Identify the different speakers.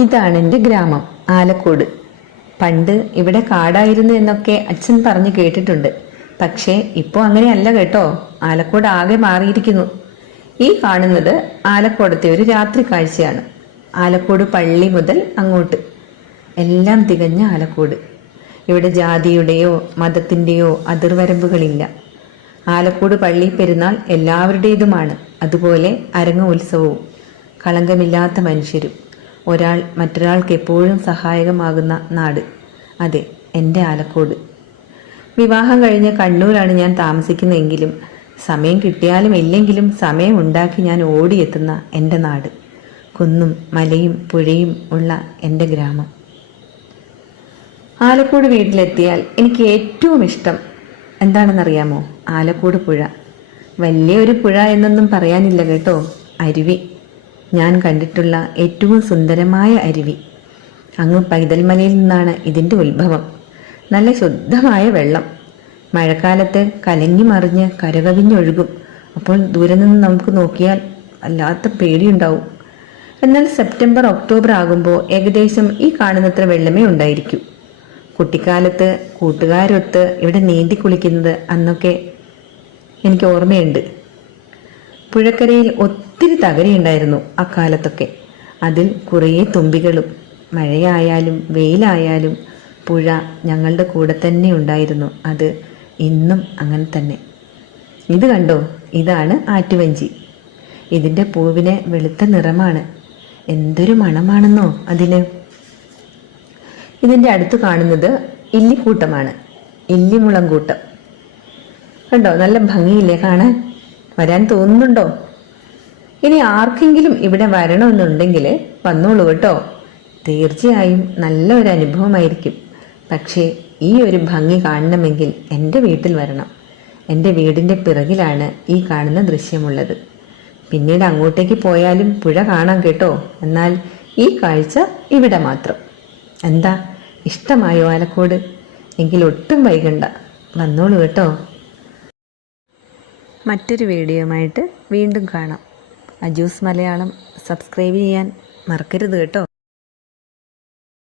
Speaker 1: ഇതാണ് എന്റെ ഗ്രാമം ആലക്കോട്. പണ്ട് ഇവിടെ കാടായിരുന്നു എന്നൊക്കെ അച്ഛൻ പറഞ്ഞു കേട്ടിട്ടുണ്ട്. പക്ഷേ ഇപ്പോൾ അങ്ങനെയല്ല കേട്ടോ. ആലക്കോട് ആകെ മാറിയിരിക്കുന്നു. ഈ കാണുന്നത് ആലക്കോടത്തെ ഒരു രാത്രി കാഴ്ചയാണ്. ആലക്കോട് പള്ളി മുതൽ അങ്ങോട്ട്. എല്ലാം തികഞ്ഞ ആലക്കോട്. ഇവിടെ ജാതിയുടെയോ മതത്തിന്റെയോ അതിർവരമ്പുകളില്ല. ആലക്കോട് പള്ളി പെരുന്നാൾ എല്ലാവരുടേതുമാണ്. അതുപോലെ അരങ്ങ ഉത്സവവും. കളങ്കമില്ലാത്ത മനുഷ്യരും. ഒരാൾ മറ്റൊരാൾക്ക് എപ്പോഴും സഹായകമാകുന്ന നാട്. അതെ എന്റെ ആലക്കോട്. വിവാഹം കഴിഞ്ഞ കണ്ണൂരാണ് ഞാൻ താമസിക്കുന്നതെങ്കിലും സമയം കിട്ടിയാലും ഇല്ലെങ്കിലും സമയം ഉണ്ടാക്കി ഞാൻ ഓടിയെത്തുന്ന എന്റെ നാട്. കുന്നും മലയും പുഴയും ഉള്ള എന്റെ ഗ്രാമം. ആലക്കോട് വീട്ടിലെത്തിയാൽ എനിക്ക് ഏറ്റവും ഇഷ്ടം എന്താണെന്നറിയാമോ? ആലക്കോട് പുഴ. വലിയൊരു പുഴ എന്നൊന്നും പറയാനില്ല കേട്ടോ അരുവി. ഞാൻ കണ്ടിട്ടുള്ള ഏറ്റവും സുന്ദരമായ അരുവി. അങ്ങ് പൈതൽമലയിൽ നിന്നാണ് ഇതിന്റെ ഉത്ഭവം. നല്ല ശുദ്ധമായ വെള്ളം. മഴക്കാലത്ത് കലങ്ങി മറിഞ്ഞ് കരകവിഞ്ഞൊഴുകും. അപ്പോൾ ദൂരെ നിന്ന് നമുക്ക് നോക്കിയാൽ വല്ലാത്ത പേടിയുണ്ടാവും. എന്നാൽ സെപ്റ്റംബർ ഒക്ടോബർ ആകുമ്പോൾ ഏകദേശം ഈ കാണുന്നത്ര വെള്ളമേ ഉണ്ടായിരിക്കൂ. കുട്ടിക്കാലത്ത് കൂട്ടുകാരൊത്ത് ഇവിടെ നീന്തി കുളിക്കുന്നത് അന്നൊക്കെ എനിക്ക് ഓർമ്മയുണ്ട്. പുഴക്കരയിൽ ഒത്തിരി തകരയുണ്ടായിരുന്നു അക്കാലത്തൊക്കെ. അതിൽ കുറേ തുമ്പികളും മഴയായാലും വെയിലായാലും പുഴ ഞങ്ങളുടെ കൂടെ തന്നെ ഉണ്ടായിരുന്നു. അത് ഇന്നും അങ്ങനെ തന്നെ. ഇത് കണ്ടോ? ഇതാണ് ആറ്റുവഞ്ചി. ഇതിന്റെ പൂവിന് വെളുത്ത നിറമാണ്. എന്തൊരു മണമാണെന്നോ അതിന്. ഇതിന്റെ അടുത്ത് കാണുന്നത് ഇല്ലിക്കൂട്ടമാണ്. ഇല്ലിമുളം കൂട്ടം കണ്ടോ? നല്ല ഭംഗിയില്ലേ കാണാൻ? വരാൻ തോന്നുന്നുണ്ടോ? ഇനി ആർക്കെങ്കിലും ഇവിടെ വരണമെന്നുണ്ടെങ്കിൽ വന്നോളൂ കേട്ടോ. തീർച്ചയായും നല്ല ഒരു അനുഭവമായിരിക്കും. പക്ഷേ ഈ ഒരു ഭംഗി കാണണമെങ്കിൽ എന്റെ വീട്ടിൽ വരണം. എന്റെ വീടിന്റെ പിറകിലാണ് ഈ കാണുന്ന ദൃശ്യമുള്ളത്. പിന്നീട് അങ്ങോട്ടേക്ക് പോയാലും പുഴ കാണാം കേട്ടോ. എന്നാൽ ഈ കാഴ്ച ഇവിടെ മാത്രം. എന്താ? ഇഷ്ടമായോ ആലക്കോട്? എങ്കിൽ ഒട്ടും വൈകണ്ട. വന്നോളൂ കേട്ടോ. മറ്റൊരു വീഡിയോയുമായിട്ട് വീണ്ടും കാണാം. അജൂസ് മലയാളം. സബ്സ്ക്രൈബ് ചെയ്യാൻ മറക്കരുത് കേട്ടോ.